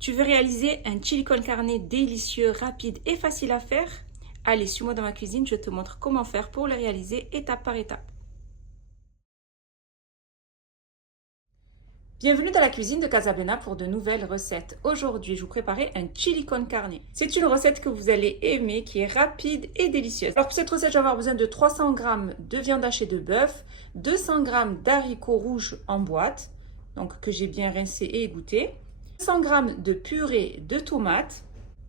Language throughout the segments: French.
Tu veux réaliser un chili con carne délicieux, rapide et facile à faire? Allez, suis-moi dans ma cuisine, je te montre comment faire pour le réaliser étape par étape. Bienvenue dans la cuisine de Casablanca pour de nouvelles recettes. Aujourd'hui, je vous préparer un chili con carne. C'est une recette que vous allez aimer, qui est rapide et délicieuse. Alors pour cette recette, je vais avoir besoin de 300 g de viande hachée de bœuf, 200 g d'haricots rouges en boîte, donc que j'ai bien rincé et égoutté, 100 g de purée de tomates,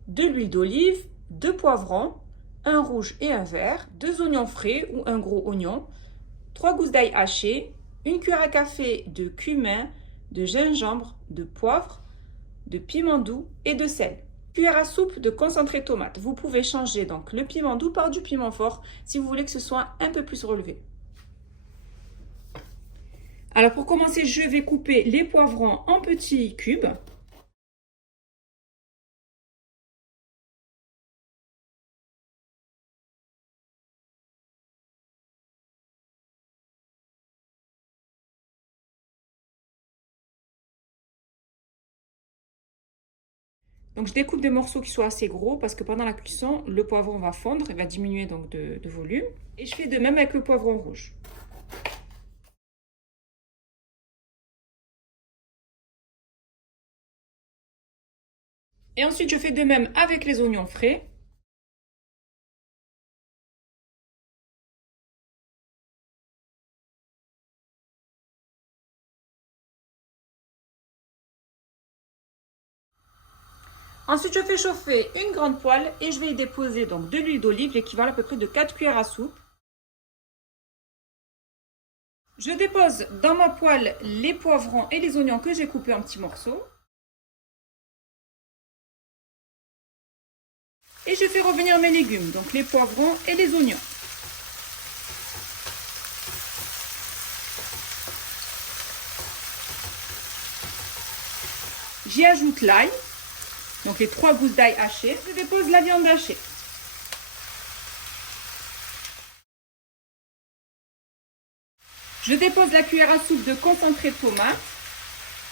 de l'huile d'olive, 2 poivrons, un rouge et un vert, 2 oignons frais ou un gros oignon, 3 gousses d'ail hachées, une cuillère à café de cumin, de gingembre, de poivre, de piment doux et de sel. Cuillère à soupe de concentré tomate. Vous pouvez changer donc le piment doux par du piment fort si vous voulez que ce soit un peu plus relevé. Alors pour commencer, je vais couper les poivrons en petits cubes. Donc je découpe des morceaux qui soient assez gros parce que pendant la cuisson, le poivron va fondre et va diminuer donc de volume. Et je fais de même avec le poivron rouge. Et ensuite, je fais de même avec les oignons frais. Ensuite, je fais chauffer une grande poêle et je vais y déposer donc de l'huile d'olive, l'équivalent à peu près de 4 cuillères à soupe. Je dépose dans ma poêle les poivrons et les oignons que j'ai coupés en petits morceaux. Et je fais revenir mes légumes, donc les poivrons et les oignons. J'y ajoute l'ail, donc les 3 gousses d'ail hachées. Je dépose la viande hachée. Je dépose la cuillère à soupe de concentré de tomate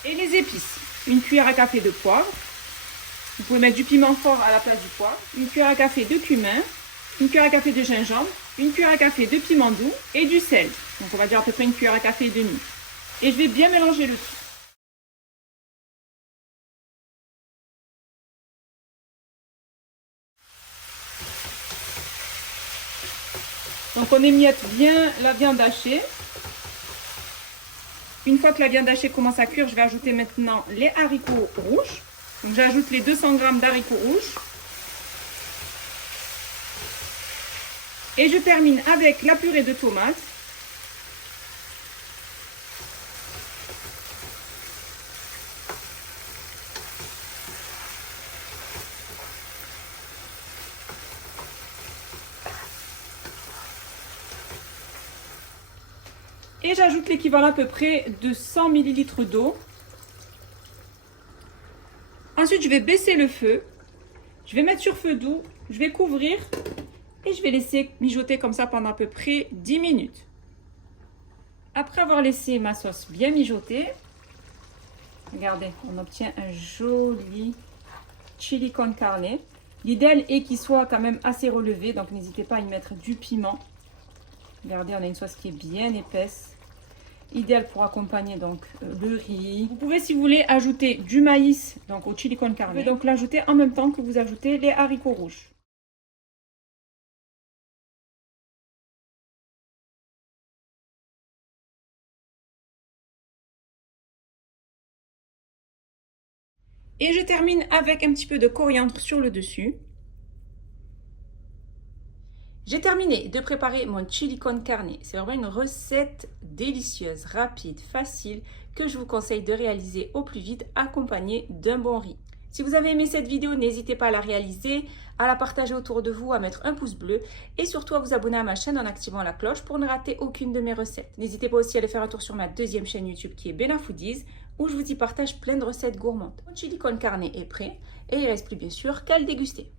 et les épices. Une cuillère à café de poivre. Vous pouvez mettre du piment fort à la place du poivre. Une cuillère à café de cumin. Une cuillère à café de gingembre. Une cuillère à café de piment doux et du sel. Donc on va dire à peu près une cuillère à café et demie. Et je vais bien mélanger le tout. Donc on émiette bien la viande hachée. Une fois que la viande hachée commence à cuire, je vais ajouter maintenant les haricots rouges. Donc j'ajoute les 200 g d'haricots rouges. Et je termine avec la purée de tomates. Et j'ajoute l'équivalent à peu près de 100 ml d'eau. Ensuite, je vais baisser le feu. Je vais mettre sur feu doux. Je vais couvrir. Et je vais laisser mijoter comme ça pendant à peu près 10 minutes. Après avoir laissé ma sauce bien mijoter, regardez, on obtient un joli chili con carne. L'idéal est qu'il soit quand même assez relevé, donc n'hésitez pas à y mettre du piment. Regardez, on a une sauce qui est bien épaisse. Idéal pour accompagner donc le riz. Vous pouvez, si vous voulez, ajouter du maïs donc au chili con carne. Vous pouvez donc l'ajouter en même temps que vous ajoutez les haricots rouges. Et je termine avec un petit peu de coriandre sur le dessus. J'ai terminé de préparer mon chili con carne. C'est vraiment une recette délicieuse, rapide, facile, que je vous conseille de réaliser au plus vite, accompagnée d'un bon riz. Si vous avez aimé cette vidéo, n'hésitez pas à la réaliser, à la partager autour de vous, à mettre un pouce bleu et surtout à vous abonner à ma chaîne en activant la cloche pour ne rater aucune de mes recettes. N'hésitez pas aussi à aller faire un tour sur ma deuxième chaîne YouTube qui est Bena Foodies, où je vous y partage plein de recettes gourmandes. Mon chili con carne est prêt et il ne reste plus bien sûr qu'à le déguster.